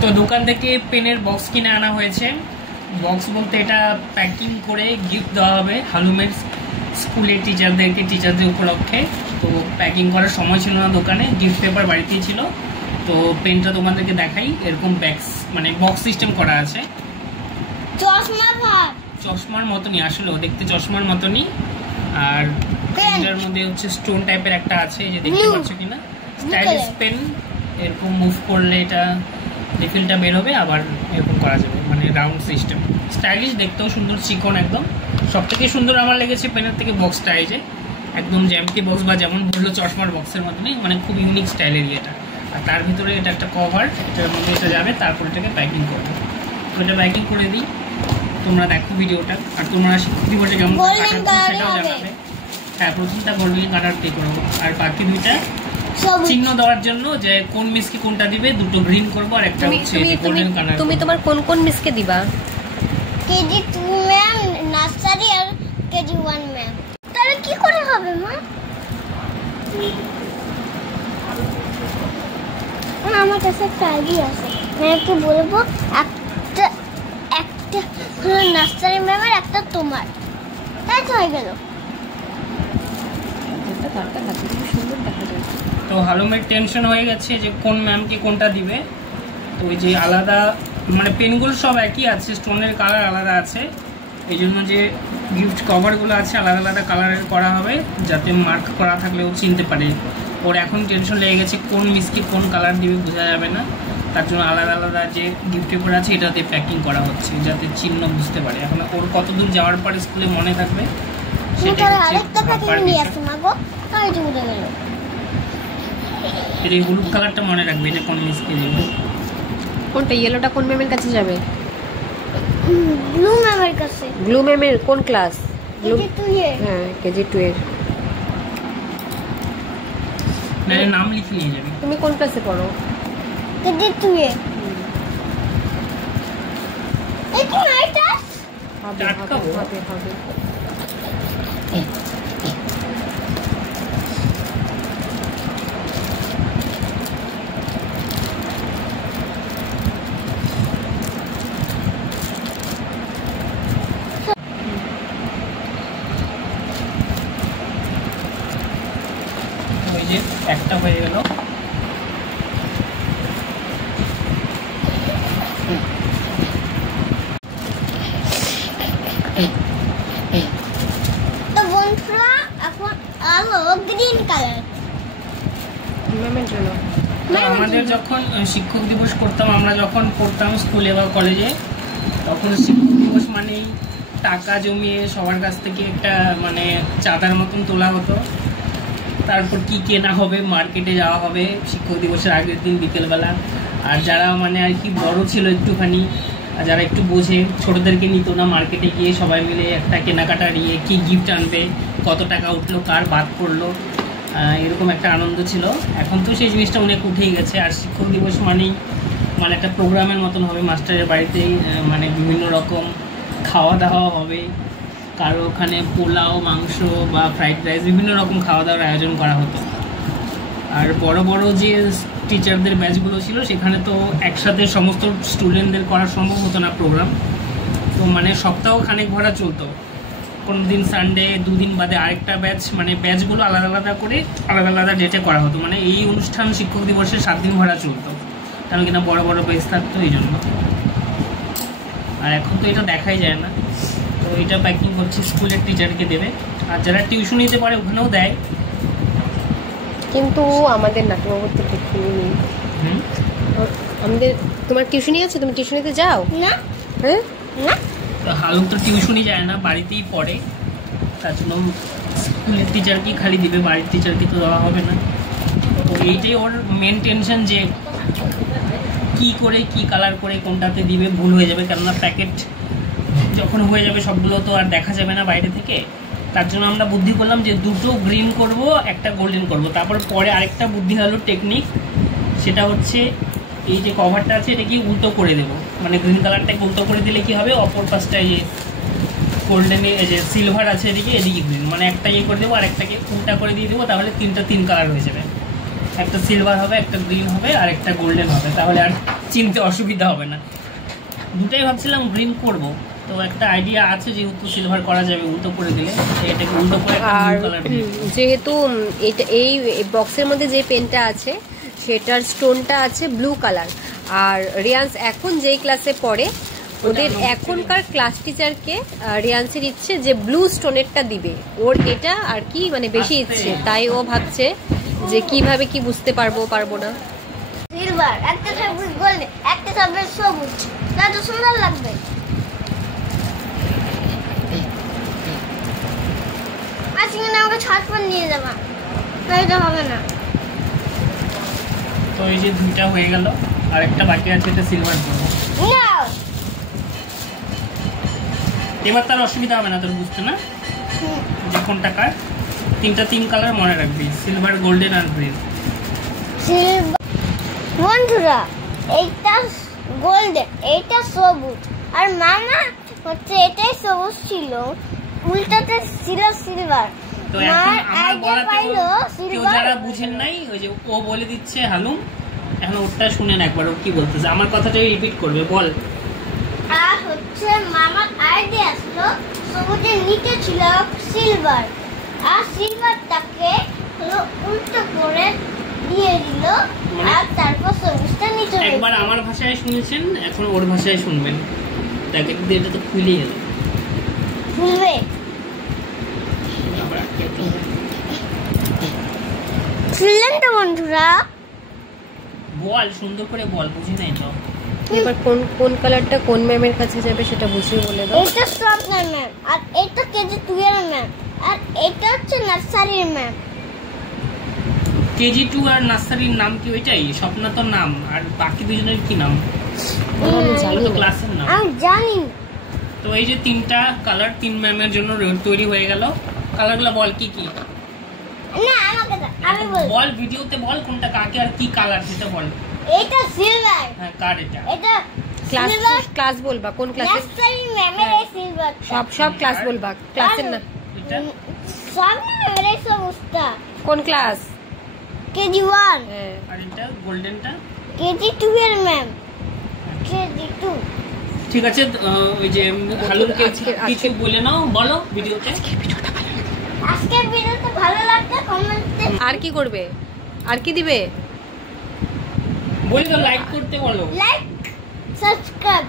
তো দোকান থেকে পেনের বক্স কিনে আনা হয়েছে। বক্স বলতে এটা প্যাকিং করে গিফট দেওয়া হবে হালুমের স্কুলের টিচারদেরকে, টিচারদের উপলক্ষে। তো প্যাকিং করার সময় ছিল না দোকানে, গিফট পেপার বাড়িতেই ছিল। তো পেনটা তোমাদেরকে দেখাই, এরকম ব্যাগস মানে বক্স সিস্টেম করা আছে, চশমার মতনই, আসলে দেখতে চশমার মতনই। আর পেনটার মধ্যে হচ্ছে স্টোন টাইপের একটা আছে, যে দেখতে পাচ্ছ কিনা, স্টাইলিশ পেন। এরকম মুভ করলে এটা রিফিলটা বের হবে, আবার এরকম করা যাবে, মানে রাউন্ড সিস্টেম, স্টাইলিশ, দেখতেও সুন্দর, চিকন একদম। সব থেকে সুন্দর আমার লেগেছে পেনের থেকে বক্সটা, এই যে একদম জ্যাম্পটি বক্স বা যেমন বললো চশমার বক্সের মতনই, মানে খুব ইউনিক স্টাইলের এটা। আর তার ভিতরে এটা একটা কভার, এটার মধ্যে এটা যাবে, তারপর এটাকে প্যাকিং করবে। তো এটা প্যাকিং করে দিই, তোমরা দেখো ভিডিওটা। আর তোমরা দিবসে কেমন সেটাও জানাবে। হ্যাঁ, প্রথমটা গোল্ডেন কালার দিয়ে করবো, আর বাকি দুইটা চিহ্ন দেওয়ার জন্য যে কোন মিসকে কোনটা দিবে, দুটো গ্রিন করবো আর একটা হচ্ছে গোল্ডেন কালার। তুমি তোমার কোন কোন মিসকে দিবা? কেজি 2 ম্যাম, নার্সারি আর কেজি 1 ম্যাম। তাহলে কি করে হবে মা? আমার কাছে একটা আইডিয়া আছে, ম্যামকে বলবো একটা হলো নার্সারি ম্যামের, একটা তোমার, তাই তো হয়ে গেল। তো হালুমের টেনশন হয়ে গেছে যে কোন ম্যামকে কোনটা দিবে। তো ওই যে আলাদা, মানে পেনগুলো সব একই আছে, স্টোনের কালার আলাদা আছে, এই জন্য যে গিফট কভারগুলো আছে আলাদা আলাদা কালারের করা হবে, যাতে মার্ক করা থাকলেও চিনতে পারে। ওর এখন টেনশন লেগে গেছে কোন মিসকে কোন কালার দিবে বোঝা যাবে না, তার জন্য আলাদা আলাদা যে গিফট পেপার আছে এটাতে প্যাকিং করা হচ্ছে, যাতে চিহ্ন বুঝতে পারে। এখন ওর কত দূর যাওয়ার পরে স্কুলে মনে থাকবে সেটা এই হলুদ কালারটা মনে রাখবে, এটা কোন মিসকে দেবে। কোনটা ইয়েলোটা কোন ম্যামের কাছে যাবে? ব্লু ম্যামের কাছে। ব্লু ম্যামের কোন ক্লাস? কেজি 2 এর। হ্যাঁ, কেজি 2 এর। ম্যামের নাম লিখে নিয়ে যাবে। তুমি কোন ক্লাসে পড়ো? কেজি 2 এ। এই কি এটা? হবে হবে হবে। একটা হয়ে গেল। তো বন্ধুরা এখন আলো গ্রিন কালার ম্যামের জন্য। আমাদের যখন শিক্ষক দিবস করতাম, আমরা যখন পড়তাম স্কুলে বা কলেজে, তখন শিক্ষক দিবস মানেই টাকা জমিয়ে সবার কাছ থেকে একটা মানে চাঁদার মতন তোলা হতো। তারপর কি কেনা হবে, মার্কেটে যাওয়া হবে শিক্ষক দিবসের আগের দিন বিকেলবেলা। আর যারা মানে আর কি বড় ছিল একটুখানি, যারা একটু বোঝে, ছোটদেরকে নিত না, মার্কেটে গিয়ে সবাই মিলে একটা কেনাকাটা নিয়ে কি গিফট আনবে, কত টাকা উঠলো, কার বাদ পড়লো, এরকম একটা আনন্দ ছিল। এখন তো সেই জিনিসটা অনেক উঠেই গেছে। আর শিক্ষক দিবস মানেই মানে একটা প্রোগ্রামের মতন হবে, মাস্টারের বাড়িতেই মানে বিভিন্ন রকম খাওয়া দাওয়া হবে, কারো ওখানে পোলাও, মাংস বা ফ্রাইড রাইস, বিভিন্ন রকম খাওয়া দাওয়ার আয়োজন করা হতো। আর বড় বড় যে টিচারদের ব্যাচগুলো ছিল সেখানে তো একসাথে সমস্ত স্টুডেন্টদের করা সম্ভব হতো না প্রোগ্রাম। তো মানে সপ্তাহ খানেক ভরা চলতো, কোনো দিন সানডে, দুদিন বাদে আরেকটা ব্যাচ, মানে ব্যাচগুলো আলাদা আলাদা করে আলাদা আলাদা ডেটে করা হতো। মানে এই অনুষ্ঠান শিক্ষক দিবসে 7 দিন ভরা চলতো, কারণ কিনা বড় বড় ব্যাচ থাকতো এই জন্য। আর এখন তো এটা দেখাই যায় না। তো এটা প্যাকিং করছি, স্কুলের টিচারকে দেবে। আর যারা টিউশন নিতে পারে ওখানেও দেয়, কিন্তু আমাদের নাট্যবাবুর তো টিউশনি নেই। আমাদের, তোমার টিউশনি আছে? তুমি টিউশনিতে যাও না? হ্যাঁ না, তো হালুম তো টিউশনই যায় না, বাড়িতেই পড়ে, তার জন্য স্কুলের টিচারকেই খালি দিবে, বাড়ির টিচারকে তো দেওয়া হবে না। তো এইটাই ওর মেন টেনশন, যে কি করে কি কালার করে কোনটাতে দিবে, ভুল হয়ে যাবে, কেননা প্যাকেট যখন হয়ে যাবে সবগুলো তো আর দেখা যাবে না বাইরে থেকে। তার জন্য আমরা বুদ্ধি করলাম যে দুটো গ্রিন করব, একটা গোল্ডেন করব। তারপর পরে আরেকটা বুদ্ধি হলো টেকনিক, সেটা হচ্ছে এই যে কভারটা আছে এটাকে উল্টো করে দেবো, মানে গ্রিন কালারটাকে উল্টো করে দিলে কি হবে, অপর পাশটা এই গোল্ডেনে যে সিলভার আছে এদিকে, এদিকে গ্রিন, মানে একটা ইয়ে করে দেবো আর একটাকে উল্টা করে দিয়ে দেবো, তাহলে তিন কালার হয়ে যাবে। একটা সিলভার হবে, একটা গ্রিন হবে আর একটা গোল্ডেন হবে, তাহলে আর চিনতে অসুবিধা হবে না। দুটাই ভাবছিলাম গ্রিন করব, তো একটা আইডিয়া আছে যেহেতু সিলভার করা যাবে উল্টো করে দিলে, এটাকে উল্টো করে একটা আর ব্লু কালার দিয়ে যেহেতু এটা এই বক্সের মধ্যে যে পেনটা আছে সেটার স্টোনটা আছে ব্লু কালার, আর রিয়ান্স এখন যেই ক্লাসে পড়ে ওদের এখনকার ক্লাস টিচারকে রিয়ান্সের ইচ্ছে যে ব্লু স্টোনেরটা দিবে, ওর এটা আর কি মানে বেশি ইচ্ছে, তাই ও ভাবছে যে কিভাবে কি বুঝতে পারবো না। সিলভার, একটা থাকবে গোল্ডেন, একটা থাকবে সবুজ, তা তো সুন্দর লাগবে। আজকে না আমাকে ছাদ পর নিয়ে যাবা, তাই তো হবে না। তো এই যে দুইটা হয়ে গেল, আর একটা বাকি আছে, এটা সিলভার করব। নাও এবার তার অসুবিধা হবে না তোর বুঝতে, না যে কোনটা কার। তিন কালার মনে রাখবি, সিলভার, গোল্ডেন আর গ্রিন। বন্ধুরা, এইটা গোল্ডেন, এইটা সবুজ, আর মামা হচ্ছে এটাই সবুজ ছিল, উল্টাতে ছিল সিলভার। তো এখন আমার বলাতে কেউ যারা বুঝেন নাই, ওই যে ও বলে দিচ্ছে হালুম, এখন ওটা শুনেন একবার ও কি বলতেছে, আমার কথাটাই রিপিট করবে, বল। আর হচ্ছে মামার আইডিয়া আসলো সবুজের নিচে ছিল সিলভার, আর সিলভারটাকে হলো উল্টো করে দিয়ে দিল, আর তারপর সবুজটা নিচে একবার আমার ভাষায় শুনেছেন, এখন ওর ভাষায় শুনবেন। তাকে দিয়ে এটা তো খুলে গেল, খুলবে। খুললেন তো বন্ধুরা? বল সুন্দর করে বল, বুঝি নাই তো। এবার কোন কালারটা কোন ম্যামের কাছে যাবে সেটা বুঝিয়ে বলে দাও। এটা স্বপ্নার ম্যাম, আর এটা কেজি 2 এর ম্যাম, আর এটা হচ্ছে নার্সারির ম্যাম। কেজি 2 আর নার্সারির নাম কি ওইটাই? স্বপ্না তো নাম, আর বাকি দুজনের কি নাম? জানি তো না। ক্লাসের নাম। আমি জানি না। তো এই যে তিনটা কালার 3 ম্যামের জন্য তৈরি হয়ে গেল। কালারগুলো বল কি কি? না আমাকে দাও, আমি বলবো। বল, ভিডিওতে বল কোনটা কাকে আর কি কালার সেটা বল। এটা সিলভার, হ্যাঁ, কার এটা? এটা ক্লাস সিলভার, ক্লাস বলবা কোন ক্লাসে, নার্সারির ম্যামের এই সিলভার, সব ক্লাস বলবা, ক্লাসের না এটা সব ম্যামের এই সবুজটা কোন ক্লাস। কেজি 1, হ্যাঁ আর এটা গোল্ডেনটা কেজি 2 এর ম্যাম, কেজি 2। ঠিক আছে। ওই যে হালুমকে আজকে- কিছু বলে নাও, বলো ভিডিওতে। আজকের ভিডিওটা ভালো লাগলে কমেন্টে আর কি করবে, আর কি দিবে। বলি তো লাইক করতে বলো। Like, subscribe